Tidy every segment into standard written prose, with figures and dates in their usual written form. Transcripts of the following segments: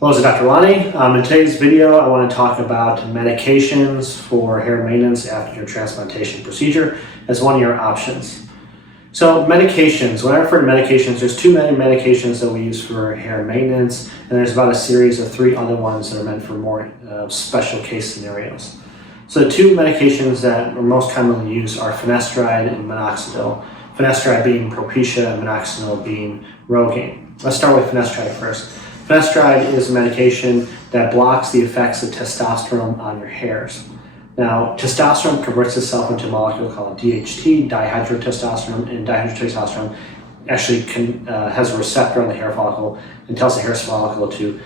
Hello, this is Dr. Lonnie. In today's video, I want to talk about medications for hair maintenance after your transplantation procedure as one of your options. So medications, when I refer to medications, there's two main medications that we use for hair maintenance, and there's about a series of 3 other ones that are meant for more special case scenarios. So the two medications that are most commonly used are finasteride and minoxidil. Finasteride being Propecia and minoxidil being Rogaine. Let's start with finasteride first. Finasteride is a medication that blocks the effects of testosterone on your hairs. Now, testosterone converts itself into a molecule called DHT, dihydrotestosterone, and dihydrotestosterone actually has a receptor on the hair follicle and tells the hair follicle to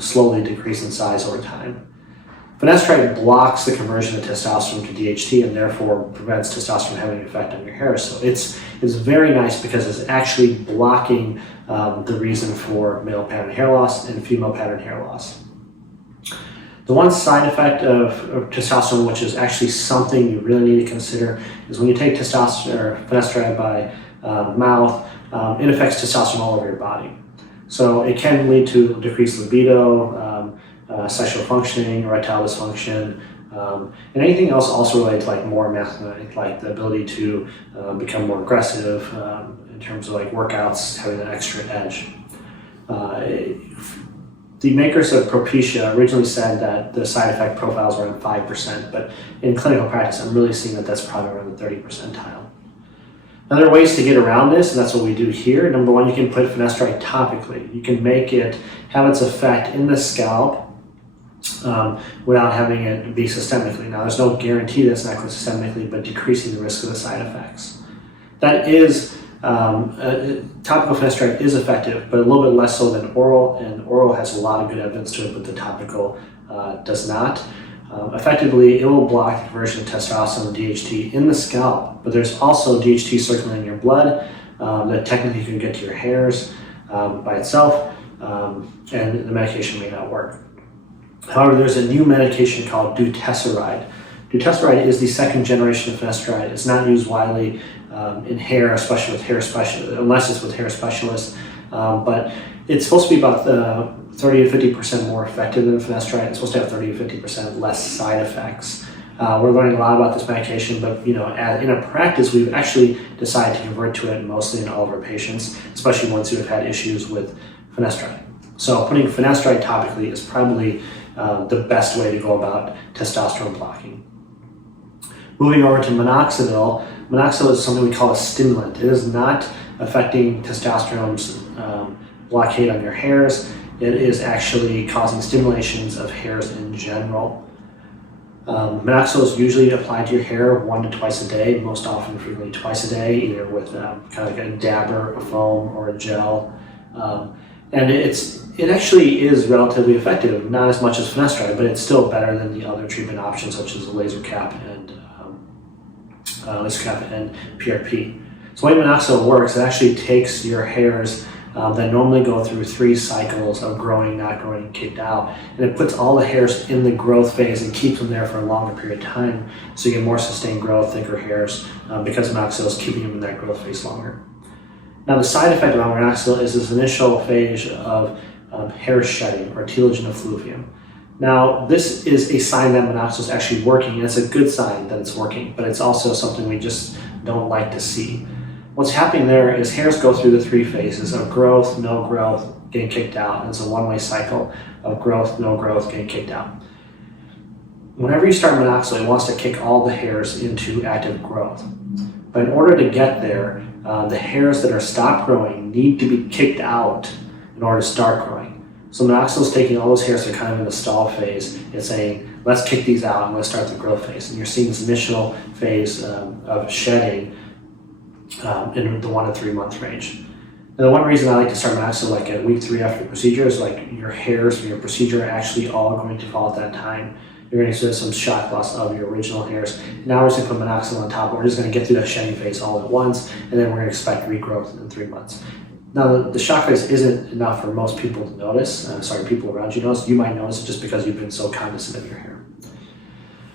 slowly decrease in size over time. Finasteride blocks the conversion of testosterone to DHT and therefore prevents testosterone having an effect on your hair. So it's very nice because it's actually blocking the reason for male pattern hair loss and female pattern hair loss. The one side effect of testosterone, which is actually something you really need to consider, is when you take testosterone or finasteride by mouth, it affects testosterone all over your body. So it can lead to decreased libido, sexual functioning, erectile dysfunction, and anything else also related to like more masculine, like the ability to become more aggressive in terms of like workouts, having an extra edge. The makers of Propecia originally said that the side effect profiles are around 5%, but in clinical practice, I'm really seeing that that's probably around the 30 percentile. Now, there are ways to get around this, and that's what we do here. Number one, you can put finasteride topically. You can make it have its effect in the scalp without having it be systemically. Now, there's no guarantee that it's not going systemically, but decreasing the risk of the side effects. That is, topical finasteride is effective, but a little bit less so than oral, and oral has a lot of good evidence to it, but the topical does not. Effectively, it will block the conversion of testosterone and DHT in the scalp, but there's also DHT circulating in your blood that technically can get to your hairs by itself, and the medication may not work. However, there's a new medication called Dutespride. Dutespride is the second generation of finasteride. It's not used widely in hair, especially with hair specialists, unless it's with hair specialists. But it's supposed to be about 30 to 50% more effective than finasteride. It's supposed to have 30 to 50% less side effects. We're learning a lot about this medication, but in our practice, we've actually decided to convert to it mostly in all of our patients, especially ones who have had issues with finasteride. So putting finasteride topically is probably the best way to go about testosterone blocking. Moving over to minoxidil. Minoxidil is something we call a stimulant. It is not affecting testosterone's blockade on your hairs. It is actually causing stimulations of hairs in general. Minoxidil is usually applied to your hair 1 to twice a day, most often frequently twice a day, either with kind of like a dabber, a foam, or a gel. And it actually is relatively effective, not as much as finasteride, but it's still better than the other treatment options such as laser cap and PRP. So the way minoxidil works, it actually takes your hairs that normally go through 3 cycles of growing, not growing, and kicked out, and it puts all the hairs in the growth phase and keeps them there for a longer period of time, so you get more sustained growth, thicker hairs, because minoxidil is keeping them in that growth phase longer. Now, the side effect of minoxidil is this initial phase of hair shedding, or telogen effluvium. Now, this is a sign that minoxidil is actually working, and it's a good sign that it's working, but it's also something we just don't like to see. What's happening there is hairs go through the 3 phases of growth, no growth, getting kicked out, and it's a one-way cycle of growth, no growth, getting kicked out. Whenever you start minoxidil, it wants to kick all the hairs into active growth. But in order to get there, the hairs that are stopped growing need to be kicked out in order to start growing. So minoxidil is taking all those hairs that are kind of in the stall phase and saying, let's kick these out and let's start the growth phase. And you're seeing this initial phase of shedding in the 1 to 3 month range. And the one reason I like to start minoxidil like at week 3 after the procedure is like your hairs from your procedure are actually all going to fall at that time. You're going to see some shock loss of your original hairs. Now we're just going to put minoxidil on top. We're just going to get through that shedding phase all at once, and then we're going to expect regrowth in 3 months. Now, the shock phase isn't enough for most people to notice. People around you notice. You might notice it just because you've been so cognizant of your hair.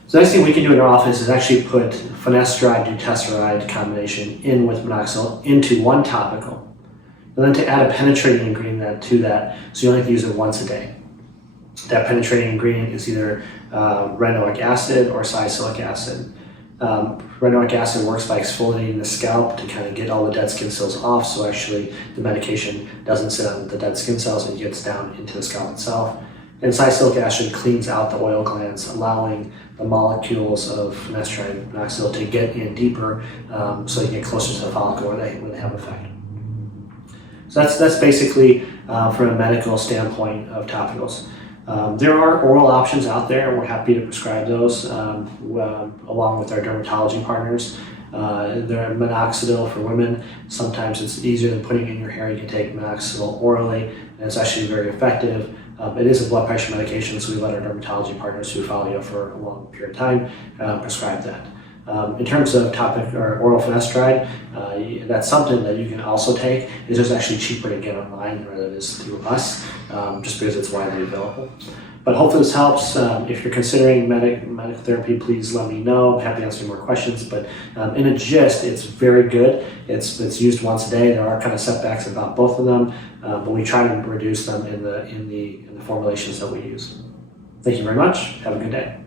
So the next thing we can do in our office is actually put finasteride, dutespride combination in with minoxidil into one topical. And then to add a penetrating ingredient to that, so you only have to use it once a day. That penetrating ingredient is either retinoic acid or salicylic acid. Retinoic acid works by exfoliating the scalp to kind of get all the dead skin cells off, so actually the medication doesn't sit on the dead skin cells and gets down into the scalp itself. And salicylic acid cleans out the oil glands, allowing the molecules of finasteride, minoxidil to get in deeper, so they get closer to the follicle where they have effect. So that's basically from a medical standpoint of topicals. There are oral options out there, and we're happy to prescribe those along with our dermatology partners. There are minoxidil for women. Sometimes it's easier than putting it in your hair. You can take minoxidil orally, and it's actually very effective. It is a blood pressure medication, so we let our dermatology partners who follow you for a long period of time prescribe that. In terms of topic or oral finasteride, that's something that you can also take. It's just actually cheaper to get online than it is through us, just because it's widely available. But hopefully this helps. If you're considering medical therapy, please let me know. I'm happy to answer more questions. But in a gist, it's very good. It's used once a day. There are kind of setbacks about both of them, but we try to reduce them in the formulations that we use. Thank you very much. Have a good day.